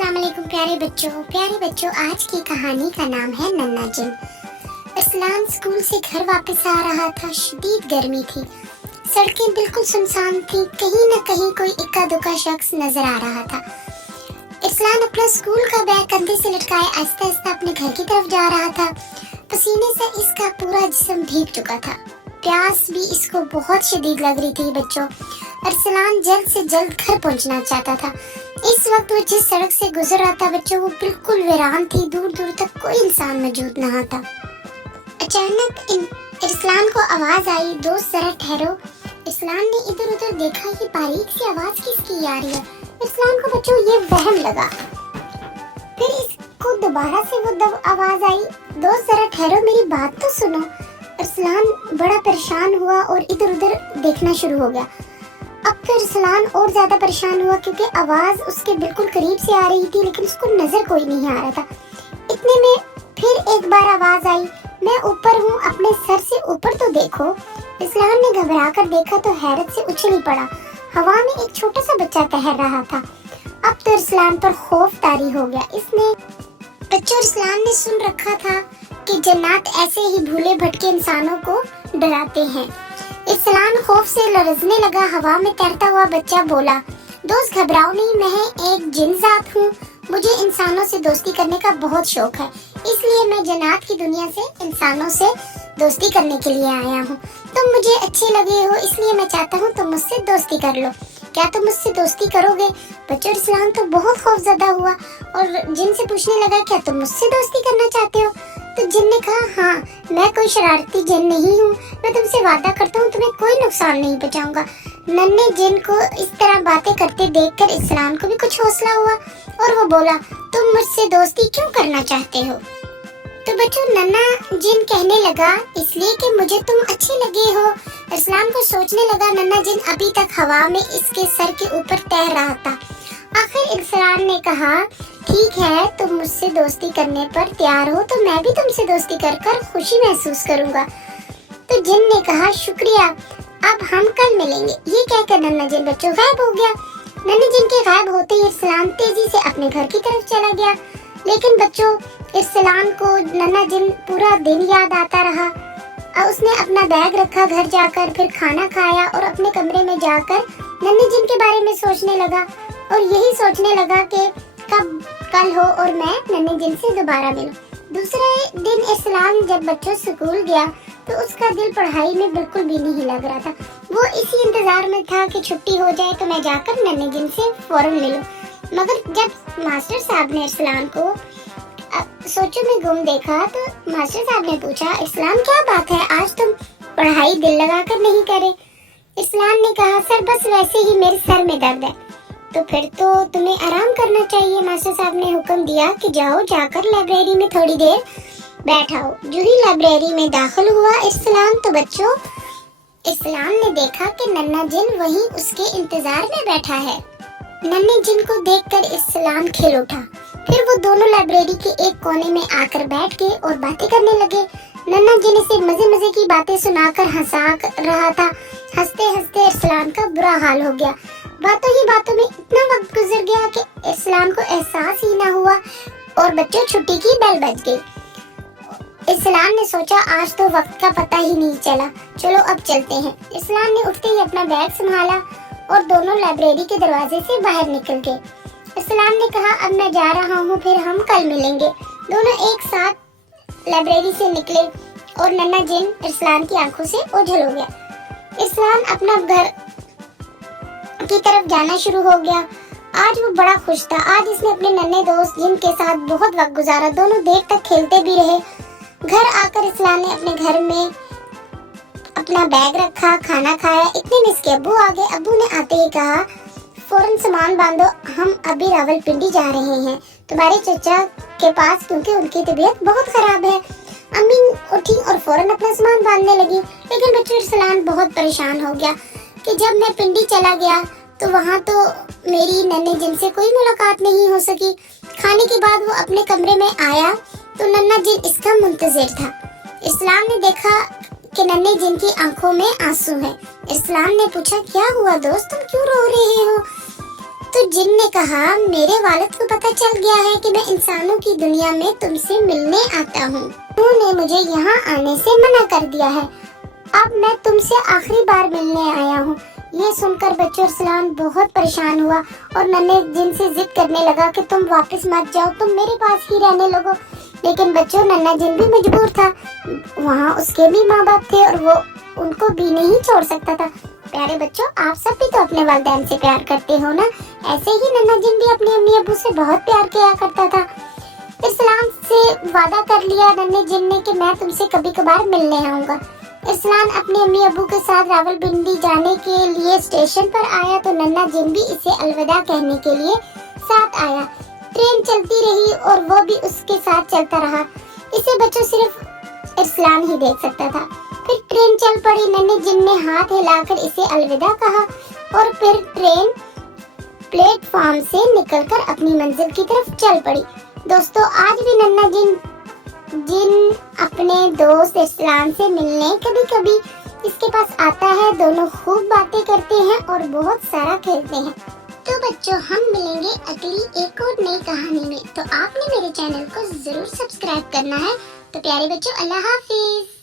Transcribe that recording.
अस्सलाम वालेकुम प्यारे बच्चों, आज की कहानी का नाम है नन्ना जिन। अरसलान स्कूल से घर वापस आ रहा था। शदीद गर्मी थी, सड़कें बिल्कुल सुनसान थी, कहीं न कहीं कोई इक्का दुक्का शख्स नजर आ रहा था। अरसलान अपना स्कूल का बैग कंधे से लटकाए आहिस्ता आहिस्ता अपने घर की तरफ जा रहा था। पसीने से इसका पूरा जिस्म भीग चुका था। प्यास भी इसको बहुत शदीद लग रही थी। बच्चों, अरसलान जल्द से जल्द घर पहुंचना चाहता था। इस वक्त वो जिस सड़क से गुजर रहा था बच्चों, वो बिल्कुल वीरान थी। दूर दूर तक कोई इंसान मौजूद न था। अचानक अरसलान को आवाज आई, दोस्त जरा ठहरो। अरसलान ने इधर उधर देखा, ये बारीक सी आवाज किसकी आ रही है। अरसलान को बच्चों ये वहम लगा। फिर इसको दोबारा से वो आवाज आई, दोस्त जरा ठहरो, मेरी बात तो सुनो। अरसलान बड़ा परेशान हुआ और इधर उधर देखना शुरू हो गया। अब तो अरसलान और ज्यादा परेशान हुआ क्योंकि आवाज उसके बिल्कुल करीब से आ रही थी, लेकिन उसको नजर कोई नहीं आ रहा था। इतने में फिर एक बार आवाज आई, मैं ऊपर हूँ, अपने सर से ऊपर तो देखो। अरसलान ने घबरा कर देखा तो हैरत से उछल ही पड़ा। हवा में एक छोटा सा बच्चा तैर रहा था। अब तो अरसलान पर खौफ तारी हो गया। बच्चों, अरसलान ने सुन रखा था कि जन्नत ऐसे ही भूले भटके इंसानों को डराते हैं। अरसलान खौफ से लरजने लगा। हवा में तैरता हुआ बच्चा बोला, दोस्त घबराओ नहीं, मैं एक जिन जात हूँ। मुझे इंसानों से दोस्ती करने का बहुत शौक है, इसलिए मैं जन्नत की दुनिया से इंसानों से दोस्ती करने के लिए आया हूँ। तुम मुझे अच्छे लगे हो, इसलिए मैं चाहता हूँ तुम मुझसे दोस्ती कर लो। क्या तुम मुझसे दोस्ती करोगे? बच्चों, अरसलान तो बहुत खौफजदा हुआ और जिन से पूछने लगा, क्या तुम मुझसे दोस्ती करना चाहते हो? तो जिन ने कहा, हाँ, मैं कोई शरारती जिन नहीं हूँ, मैं तुमसे वादा करता हूँ तुम्हें कोई नुकसान नहीं पहुँचाऊंगा। नन्हे जिन को इस तरह बातें करते देखकर अरसलान को भी कुछ हौसला हुआ और वो बोला, तुम मुझसे दोस्ती क्यों करना चाहते हो? तो बच्चों, नन्हा जिन कहने लगा, इसलिए कि मुझे तुम अच्छे लगे हो। अरसलान को सोचने लगा, नन्हा जिन अभी तक हवा में इसके सर के ऊपर तैर रहा था। आखिर अरसलान ने कहा, ठीक है, तुम मुझसे दोस्ती करने पर तैयार हो तो मैं भी तुमसे दोस्ती कर खुशी महसूस करूंगा। तो जिन ने कहा, शुक्रिया, अब हम कल मिलेंगे। ये कहकर नन्हा जिन बच्चों गायब हो गया। नन्हे जिन के गायब होते ही अरसलान तेजी से अपने घर की तरफ चला गया। लेकिन बच्चों, अरसलान को नन्हा जिन पूरा दिन याद आता रहा। उसने अपना बैग रखा घर जाकर, फिर खाना खाया और अपने कमरे में जाकर नन्हे जिन के बारे में सोचने लगा और यही सोचने लगा कि कब कल हो और मैं नन्हे जिन से दोबारा मिलूं। दूसरे दिन अरसलान जब बच्चों स्कूल गया तो उसका दिल पढ़ाई में बिल्कुल भी नहीं लग रहा था। वो इसी इंतजार में था कि छुट्टी हो जाए तो मैं जाकर नन्हे जिन से फौरन मिलूं। मगर जब मास्टर साहब ने अरसलान को सोचों में गुम देखा तो मास्टर साहब ने पूछा, अरसलान क्या बात है, आज तुम पढ़ाई दिल लगाकर नहीं करे? अरसलान ने कहा, सर बस वैसे ही मेरे सर में दर्द है। तो फिर तो तुम्हें आराम करना चाहिए। मास्टर साहब ने हुक्म दिया कि जाओ, जाकर लाइब्रेरी में थोड़ी देर बैठाओ। जो ही लाइब्रेरी में दाखिल हुआ अरसलान तो बच्चों, अरसलान ने देखा कि नन्हा जिन वहीं उसके इंतजार में बैठा है। नन्हे जिन को देखकर अरसलान खिल उठा। फिर वो दोनों लाइब्रेरी के एक कोने में आकर बैठ गए और बातें करने लगे। नन्हा जिन इसे मजे मजे की बातें सुनाकर हंसा रहा था। हंसते हंसते अरसलान का बुरा हाल हो गया। बातों ही बातों में इतना वक्त गुजर गया कि अरसलान को एहसास ही ना हुआ और बच्चों छुट्टी की बेल बज गई। अरसलान ने सोचा, आज तो वक्त का पता ही नहीं चला, चलो अब चलते हैं। अरसलान ने उठते ही अपना बैग संभाला और दोनों लाइब्रेरी के दरवाजे से बाहर निकल गए। अरसलान ने कहा, अब मैं जा रहा हूँ, फिर हम कल मिलेंगे। दोनों एक साथ लाइब्रेरी से निकले और नन्हा जिन अरसलान की आंखों से ओझल हो गया। अरसलान अपना घर की तरफ जाना शुरू हो गया। आज वो बड़ा खुश था। आज इसने अपने नन्हे दोस्त जिन के साथ बहुत वक्त गुजारा। दोनों देर तक खेलते भी रहे। घर आकर अरसलान ने अपने घर में अपना बैग रखा, खाना खाया। इतने में इसके अब्बू आ गए। अब्बू ने आते ही कहा, फौरन सामान बांधो, हम अभी रावलपिंडी जा रहे हैं तुम्हारे चचा के पास, क्योंकि उनकी तबीयत बहुत खराब है। अम्मी उठी और फौरन अपना सामान बांधने लगी। लेकिन बच्चों, अरसलान बहुत परेशान हो गया कि जब मैं पिंडी चला गया तो वहाँ तो मेरी नन्हे जिन से कोई मुलाकात नहीं हो सकी। खाने के बाद वो अपने कमरे में आया तो नन्हा जिन इसका मुंतजिर था। अरसलान ने देखा कि नन्हे जिन की आंखों में आंसू है। अरसलान ने पूछा, क्या हुआ दोस्त, तुम क्यों रो रहे हो? तो تو جن نے کہا میرے والد کو پتہ چل گیا ہے کہ میں انسانوں کی دنیا میں تم سے ملنے آتا ہوں، انہوں نے مجھے یہاں آنے سے منع کر دیا ہے، اب میں تم سے آخری بار ملنے آیا ہوں۔ یہ سن کر بچوں ارسلان بہت پریشان ہوا اور ننھے جن سے ضد کرنے لگا کہ تم واپس مت جاؤ، تم میرے پاس ہی رہنے لگو۔ لیکن بچوں ننھا جن بھی مجبور تھا، وہاں اس کے بھی ماں باپ تھے اور وہ ان کو بھی نہیں چھوڑ سکتا تھا۔ پیارے بچوں، آپ سب بھی تو اپنے والدین سے پیار کرتے ہو نا، ایسے ہی ننھا جن بھی اپنے امی ابو سے بہت پیار کیا کرتا تھا۔ ارسلان سے وعدہ کر لیا ننھے جن نے کہ میں تم سے کبھی کبھار ملنے آؤں گا۔ ارسلان اپنے امی ابو کے ساتھ راولپنڈی جانے کے لیے اسٹیشن پر آیا تو ننھا جن بھی اسے الوداع کہنے کے لیے ساتھ آیا۔ ٹرین چلتی رہی اور وہ بھی اس کے ساتھ چلتا رہا، اسے بچوں صرف ارسلان ہی دیکھ سکتا تھا۔ پھر ٹرین چل پڑی، ننھے جن نے ہاتھ ہلا کر اسے الوداع کہا اور پھر ٹرین پلیٹ فارم سے نکل کر اپنی منزل کی طرف چل پڑی۔ دوستو، آج بھی ننھا جن اپنے دوست ارسلان سے ملنے کبھی کبھی اس کے پاس آتا ہے، دونوں خوب باتیں کرتے ہیں اور بہت سارا کھیلتے ہیں۔ تو بچوں، ہم ملیں گے اگلی ایک اور نئی کہانی میں، تو آپ نے میرے چینل کو ضرور سبسکرائب کرنا ہے۔ تو پیارے بچوں، اللہ حافظ۔